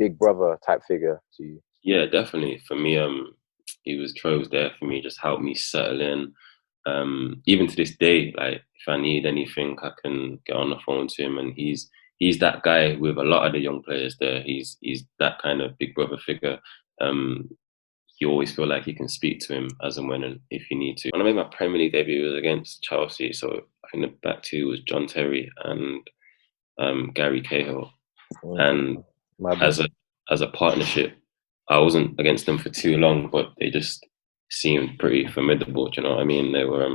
big brother type figure to you? Yeah, definitely. For me, Troy was there for me, just helped me settle in. Even to this day, like if I need anything, I can get on the phone to him, and he's that guy with a lot of the young players there. He's that kind of big brother figure. Um, you always feel like you can speak to him as and when and if you need to. When I made my Premier League debut, it was against Chelsea, so I think the back two was John Terry and Gary Cahill. Mm, And madness. as a partnership, I wasn't against them for too long, but they just seemed pretty formidable. Do you know what I mean? They were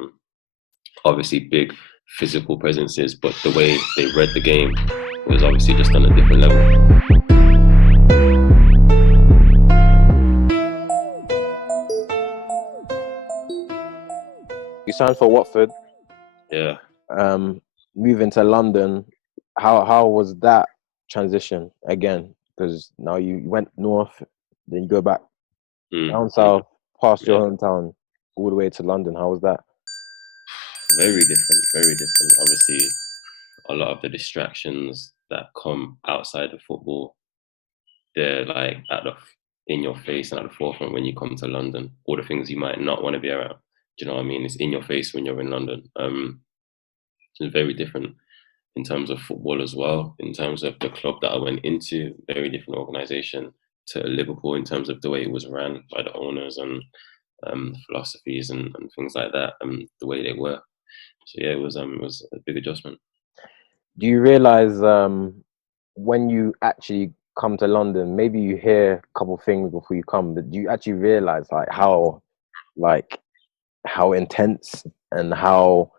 obviously big physical presences, but the way they read the game was obviously just on a different level. You signed for Watford, Yeah. um, moving to London. How was that transition again? Because now you went north, then you go back down Mm. south, past Yeah. your hometown, all the way to London. How was that? Very different. Very different. Obviously, a lot of the distractions that come outside of football, they're like in your face and at the forefront when you come to London. All the things you might not want to be around. Do you know what I mean? It's in your face when you're in London. It's very different in terms of football as well. In terms of the club that I went into, very different organisation to Liverpool in terms of the way it was ran by the owners and philosophies and things like that, and the way they were. So yeah, it was a big adjustment. Do you realize when you actually come to London, maybe you hear a couple things before you come, but do you actually realize like how intense and how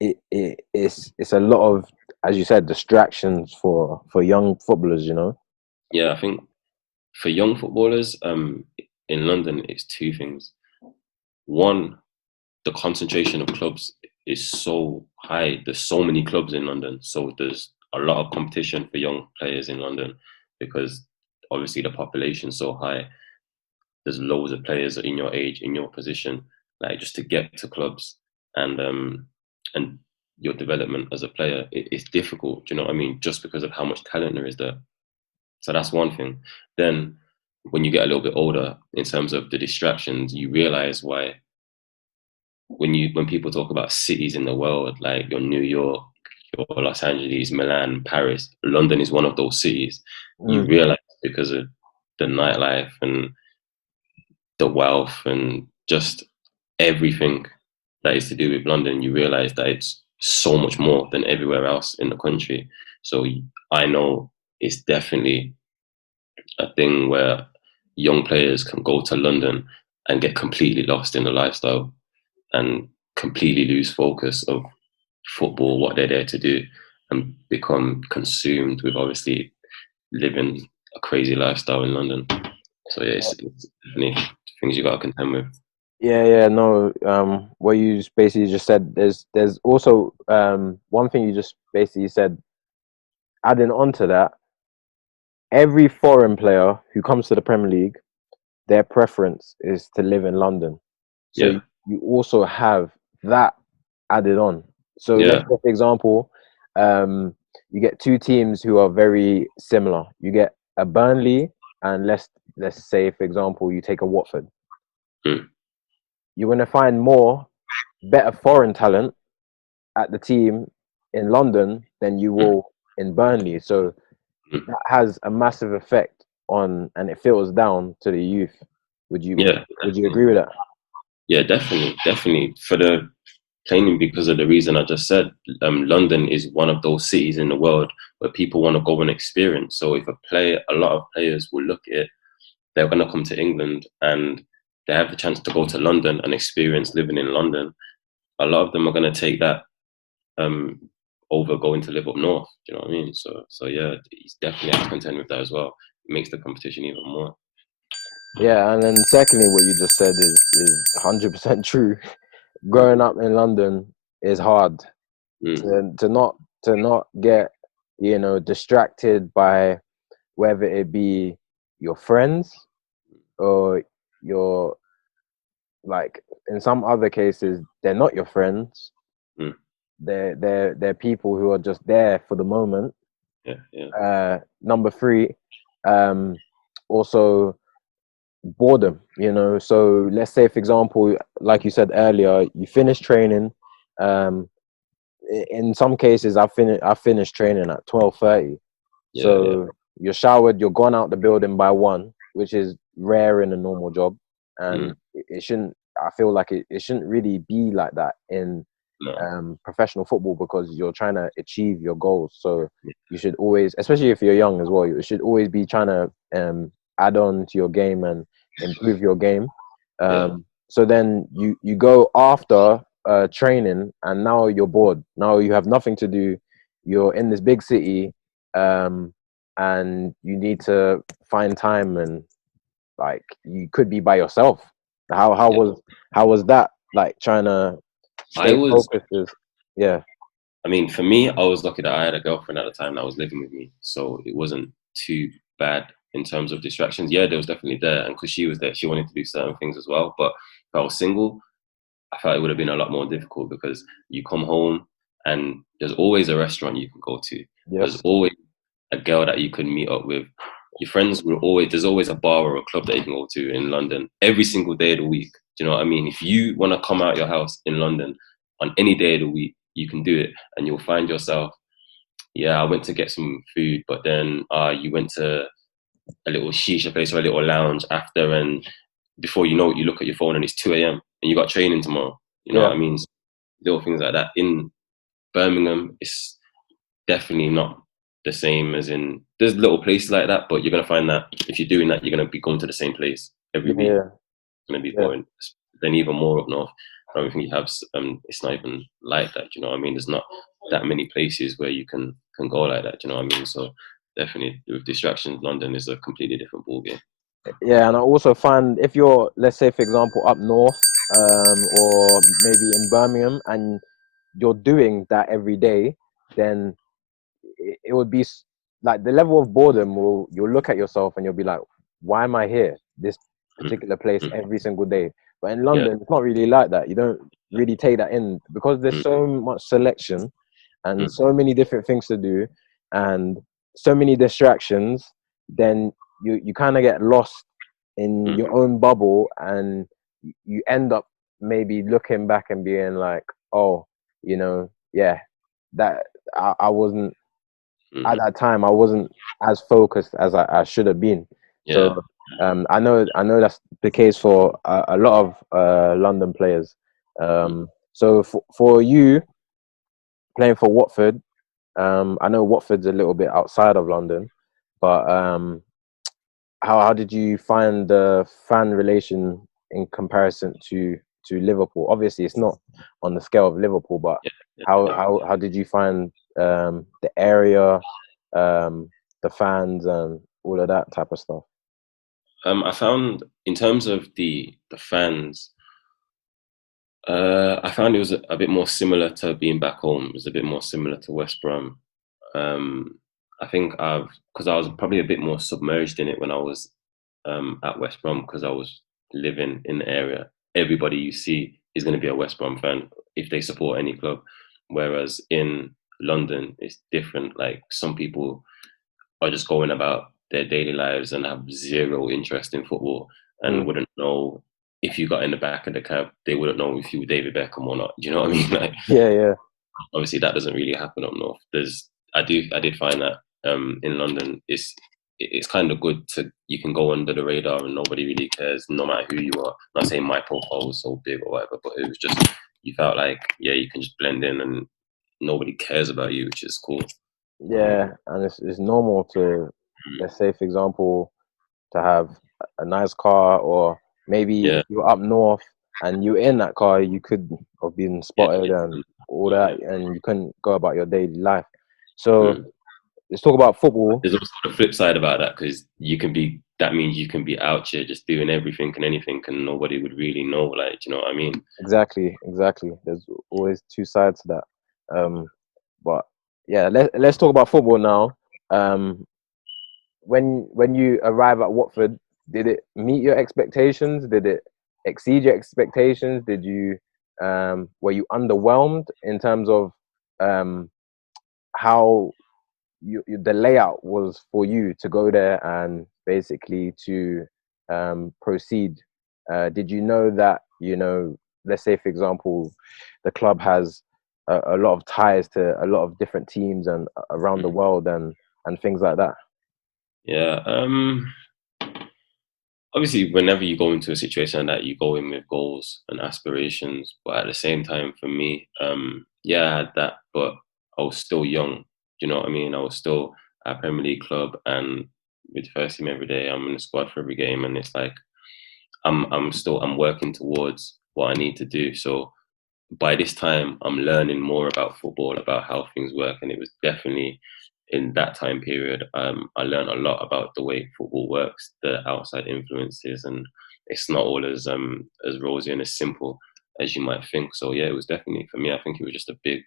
it's a lot of, as you said, distractions for young footballers, you know? Yeah, I think for young footballers in London, it's two things. One, the concentration of clubs is so high. There's so many clubs in London, so there's a lot of competition for young players in London because obviously the population's so high. There's loads of players in your age, in your position, like just to get to clubs and your development as a player, it's difficult. Do you know what I mean? Just because of how much talent there is there. So that's one thing. Then when you get a little bit older, in terms of the distractions, you realize why when people talk about cities in the world, like your New York, your Los Angeles, Milan, Paris, London is one of those cities. You Mm. realize because of the nightlife and the wealth and just everything that is to do with London, you realize that it's so much more than everywhere else in the country. So I know it's definitely a thing where young players can go to London and get completely lost in the lifestyle and completely lose focus of football, what they're there to do, and become consumed with obviously living a crazy lifestyle in London. So yeah, it's definitely things you got to contend with. Yeah, no. What you basically just said, there's also one thing you just basically said. Adding on to that, every foreign player who comes to the Premier League, their preference is to live in London. So Yeah, you also have that added on. So let's yeah, say, for example, you get two teams who are very similar. You get a Burnley, and let's say, for example, you take a Watford. mm, You're going to find more better foreign talent at the team in London than you mm, will in Burnley. So mm. that has a massive effect on, and it filters down to the youth. Would you would Yeah, would you definitely. agree with that? Yeah, definitely, definitely. For the plainly because of the reason I just said, London is one of those cities in the world where people want to go and experience. So if a lot of players will look at it, they're going to come to England and they have the chance to go to London and experience living in London. A lot of them are going to take that um, over going to live up north. Do you know what I mean? So yeah, he's definitely has to contend with that as well. It makes the competition even more. Yeah, and then secondly, what you just said is 100% true. Mm, Growing up in London is hard mm, to not get distracted by whether it be your friends or your, like, in some other cases they're not your friends. mm. They're people who are just there for the moment. Yeah, yeah. Number three, also boredom, you know. So let's say, for example, like you said earlier, you finish training. Um, in some cases, I finished training at 12:30. Yeah, yeah. So you're showered, you're gone out the building by 1, which is rare in a normal job, Mm, and it shouldn't. I feel like it shouldn't really be like that in no. professional football, because you're trying to achieve your goals. So Yeah, you should always, especially if you're young as well, you should always be trying to add on to your game and improve your game. yeah, So then you go after training, and now you're bored. Now you have nothing to do. You're in this big city, and you need to find time, and like you could be by yourself. How how yeah. was how was that, like trying to I stay was. focused? Is Yeah, I mean, for me, I was lucky that I had a girlfriend at the time that was living with me, so it wasn't too bad in terms of distractions. Yeah, there was definitely there, and because she was there, she wanted to do certain things as well. But if I was single, I felt it would have been a lot more difficult because you come home and there's always a restaurant you can go to. There's yes, always a girl that you can meet up with. Your friends will always, there's always a bar or a club that you can go to in London every single day of the week. Do you know what I mean? If you want to come out your house in London on any day of the week, you can do it, and you'll find yourself, yeah, I went to get some food, but then you went to a little shisha place or a little lounge after, and before you know it, you look at your phone and it's 2 a.m. and you got training tomorrow. You know yeah, what I mean? Little things like that. In Birmingham, it's definitely not the same as in, there's little places like that, but you're gonna find that if you're doing that, you're gonna be going to the same place every yeah, week. yeah, It's gonna be yeah, boring. Then even more up north, I don't think you have. It's not even like that. You know what I mean? There's not that many places where you can go like that. You know what I mean? So definitely with distractions, London is a completely different ballgame. yeah. And I also find, if you're, let's say, for example, up north, or maybe in Birmingham, and you're doing that every day, then it would be like the level of boredom will, you'll look at yourself and you'll be like, why am I here, this Mm, particular place, mm, every single day? But in yeah. London, it's not really like that. You don't really take that in, because there's Mm, so much selection and mm, so many different things to do, and so many distractions. Then you kind of get lost in mm, your own bubble, and you end up maybe looking back and being like, oh, yeah, that I wasn't, at mm, that time I wasn't as focused as I should have been. yeah. So I know that's the case for a lot of London players. Mm. So for you playing for Watford, I know Watford's a little bit outside of London, but how did you find the fan relation in comparison to Liverpool? Obviously, it's not on the scale of Liverpool, but Yeah, yeah, how yeah. how did you find the area, the fans, and all of that type of stuff? I found in terms of the fans, I found it was a bit more similar to being back home. It was a bit more similar to West Brom. Um, I think because I was probably a bit more submerged in it when I was at West Brom because I was living in the area. Everybody you see is going to be a West Brom fan if they support any club. Whereas in London, it's different. Like some people are just going about their daily lives and have zero interest in football and Mm. wouldn't know if you got in the back of the cab, they wouldn't know if you were David Beckham or not. Do you know what I mean? Like Yeah, yeah, obviously that doesn't really happen up north. I did find that in London it's kind of good to you can go under the radar and nobody really cares no matter who you are. I'm not saying my profile was so big or whatever, but it was just you felt like yeah you can just blend in and nobody cares about you, which is cool. yeah. And it's normal to, Mm, let's say, for example, to have a nice car, or maybe yeah, if you're up north and you're in that car, you could have been yeah, spotted yeah, and all yeah. that, and you couldn't go about your daily life. So Mm. let's talk about football. There's also the flip side about that because you can be. That means you can be out here just doing everything and anything, and nobody would really know. Like, you know what I mean? Exactly, exactly. There's always two sides to that. But yeah, let's talk about football now. Um, when you arrive at Watford, did it meet your expectations? Did it exceed your expectations? Did you were you underwhelmed in terms of um, how the layout was for you to go there and basically to proceed. Did you know that, let's say for example, the club has a lot of ties to a lot of different teams and around the Mm. world and things like that? Yeah. Obviously, whenever you go into a situation like that, you go in with goals and aspirations. But at the same time, for me, yeah, I had that, but I was still young. Do you know what I mean? I was still at Premier League club and with the first team every day. I'm in the squad for every game, and it's like I'm working towards what I need to do. So by this time, I'm learning more about football, about how things work, and it was definitely in that time period. I learned a lot about the way football works, the outside influences, and it's not all as rosy and as simple as you might think. So yeah, it was definitely for me. I think it was just a big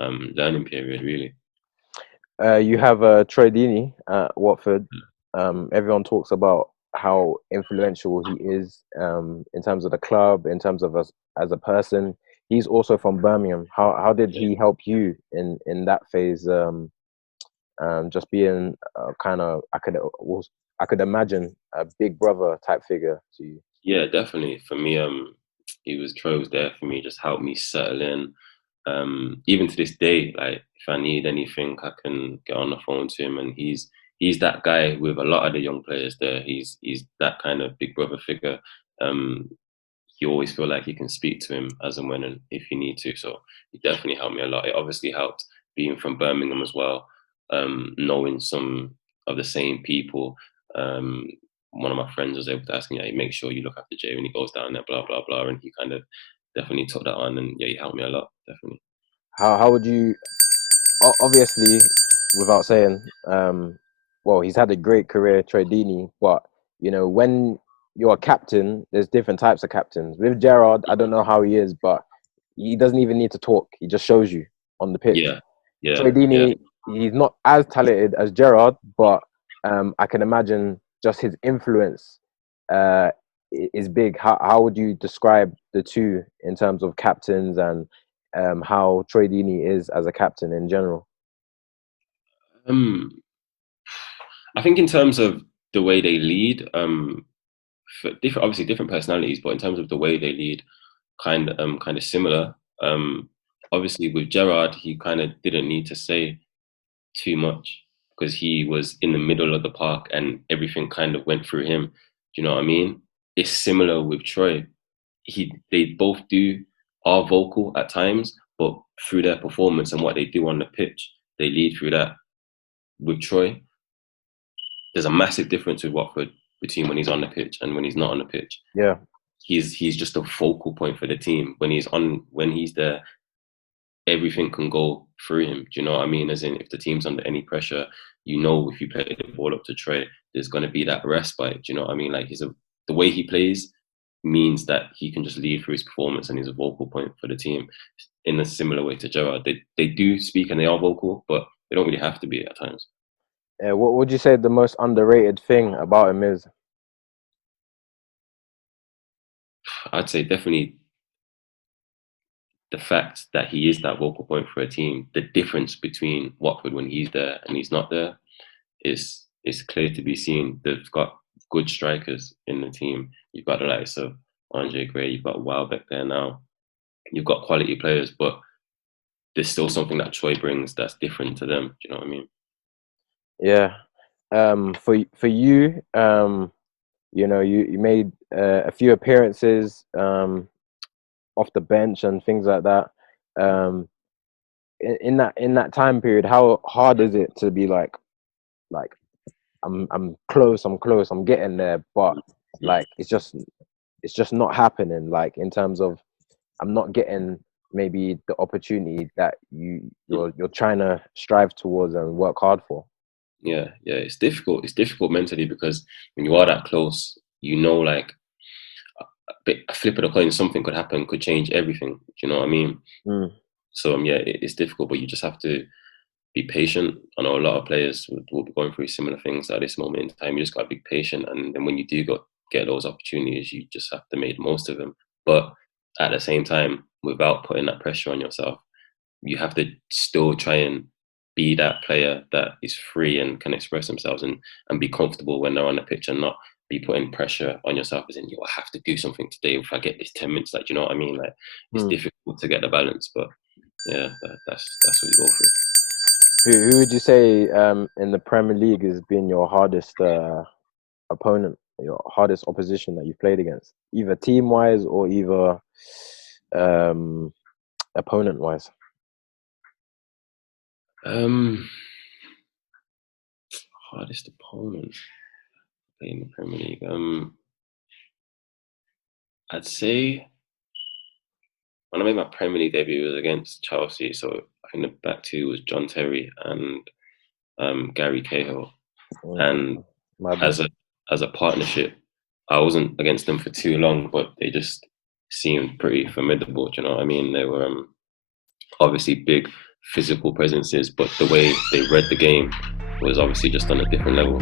learning period, really. You have Troy Deeney at Watford. Everyone talks about how influential he is in terms of the club, in terms of us as a person. He's also from Birmingham. How did Yeah. he help you in that phase? Just being kind of, I could imagine a big brother type figure to you. Yeah, definitely. For me, Troy was there for me, just helped me settle in. Even to this day, like if I need anything, I can get on the phone to him, and he's that guy with a lot of the young players there. He's that kind of big brother figure. Um, you always feel like you can speak to him as and when and if you need to. So he definitely helped me a lot. It obviously helped being from Birmingham as well, knowing some of the same people. Um, One of my friends was able to ask me, "Hey, make sure you look after Jay when he goes down there, blah blah blah," and he kind of definitely took that on, and yeah, he helped me a lot, definitely. How would you obviously, without saying, well, he's had a great career, Troy Deeney, but when you're a captain, there's different types of captains. With Gerard, I don't know how he is, but he doesn't even need to talk. He just shows you on the pitch. Yeah, yeah, Troy yeah. Deeney, he's not as talented as Gerard, but I can imagine just his influence is big. How would you describe the two in terms of captains and how Troy Deeney is as a captain in general? Um, I think in terms of the way they lead, for different, obviously different personalities, but in terms of the way they lead, kind of similar. Um, Obviously with Gerard, he kind of didn't need to say too much because he was in the middle of the park and everything kind of went through him. Do you know what I mean? It's similar with Troy. They both are vocal at times, but through their performance and what they do on the pitch, they lead through that. With Troy, there's a massive difference with Watford between when he's on the pitch and when he's not on the pitch. Yeah, He's just a focal point for the team. When he's there, everything can go through him. Do you know what I mean? As in, if the team's under any pressure, if you play the ball up to Trey, there's going to be that respite. Do you know what I mean? Like the way he plays means that he can just lead through his performance and he's a vocal point for the team in a similar way to Gerard. They do speak and they are vocal, but they don't really have to be at times. yeah. What would you say the most underrated thing about him is? I'd say definitely the fact that he is that vocal point for a team. The difference between Watford when he's there and he's not there is clear to be seen. They've got good strikers in the team. You've got the likes of Andre Gray, you've got Welbeck there now. You've got quality players, but there's still something that Troy brings that's different to them. Do you know what I mean? Yeah. For you, you made a few appearances off the bench and things like that. Um, in that time period, how hard is it to be like I'm close, I'm getting there, but Mm. like it's just not happening. Like in terms of I'm not getting maybe the opportunity that you're trying to strive towards and work hard for. Yeah, yeah, it's difficult. It's difficult mentally because when you are that close, like a flip of the coin, something could happen, could change everything. Do you know what I mean? Mm, So yeah, it's difficult, but you just have to be patient. I know a lot of players will be going through similar things at this moment in time. You just got to be patient, and then when you do get those opportunities, you just have to make the most of them. But at the same time, without putting that pressure on yourself, you have to still try and be that player that is free and can express themselves and be comfortable when they're on the pitch and not be putting pressure on yourself as in, I have to do something today if I get this 10 minutes. Like, you know what I mean? Like, it's difficult to get the balance, but yeah, that's what you go through. Who would you say in the Premier League has been your hardest opponent, your hardest opposition that you've played against, either team-wise or either opponent-wise? Hardest opponent in the Premier League. I'd say when I made my Premier League debut, it was against Chelsea. So I think the back two was John Terry and Gary Cahill. And as a partnership, I wasn't against them for too long, but they just seemed pretty formidable. Do you know what I mean? They were obviously big physical presences, but the way they read the game was obviously just on a different level.